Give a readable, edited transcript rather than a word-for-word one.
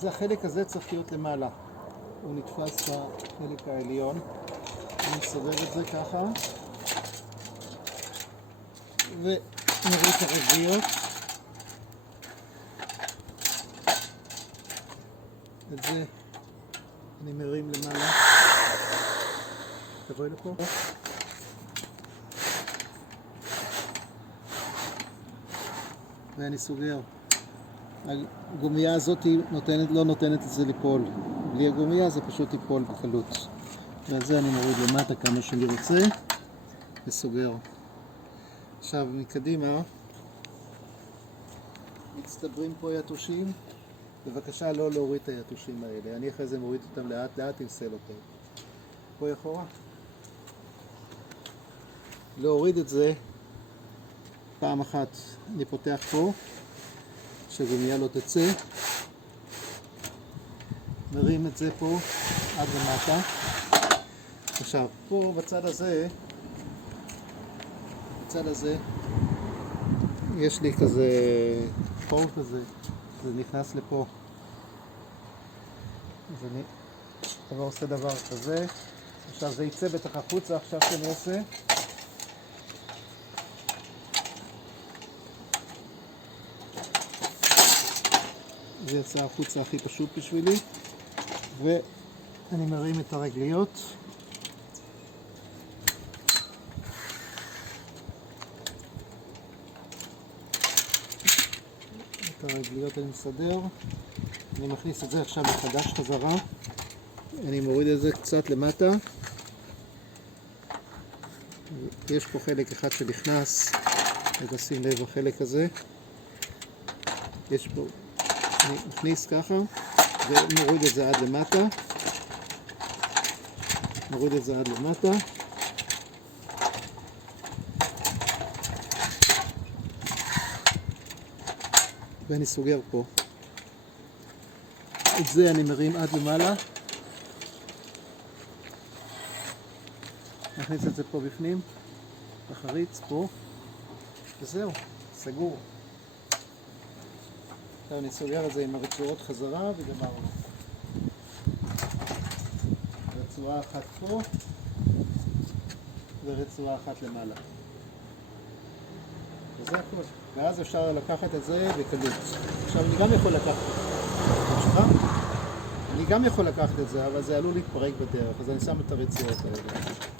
זה החלק הזה צריך להיות למעלה. הוא נתפס בחלק העליון. אני מסובב את זה ככה. ונוריד את הרביעיות. את זה אני מרים למעלה. תבואי לפה. ואני סוגר. הגומייה הזאת לא נותנת את זה ליפול. בלי הגומייה זה פשוט ייפול בקלות. ועל זה אני מוריד למטה כמה שאני רוצה וסוגר. עכשיו מקדימה מצטברים פה יתושים. בבקשה לא להוריד את היתושים האלה. אני אחרי זה מוריד אותם לאט לאט עם סלוטייפ. פה אחורה. להוריד את זה פעם אחת אני פותח פה שהגומייה לא תצא, מרים את זה פה עד למטה. עכשיו פה בצד הזה יש לי כזה חור כזה, זה נכנס לפה, אז אני עושה דבר כזה. עכשיו זה יצא בטח החוצה. עכשיו שאני עושה זה יצא החוצה הכי פשוט בשבילי, ואני מרים את הרגליות. את הרגליות אני מסדר. אני מכניס את זה עכשיו מחדש חזרה. אני מוריד את זה קצת למטה. יש פה חלק אחד שנכנס, ותשים לב החלק הזה. יש פה, אני מכניס ככה ומוריד את זה עד למטה. מוריד את זה עד למטה. ואני סוגר פה. את זה אני מרים עד למעלה. נכניס את זה פה בפנים, בחריץ פה, וזהו, סגור. עכשיו אני סוגר את זה עם הרצועות חזרה וגמרנו. רצועה אחת פה ורצועה אחת למעלה. וזה הכל. ואז אפשר לקחת את זה בקלות. עכשיו אני גם יכול לקחת את זה, אבל זה עלול להתפרק בדרך, אז אני שם את הרצועות האלה.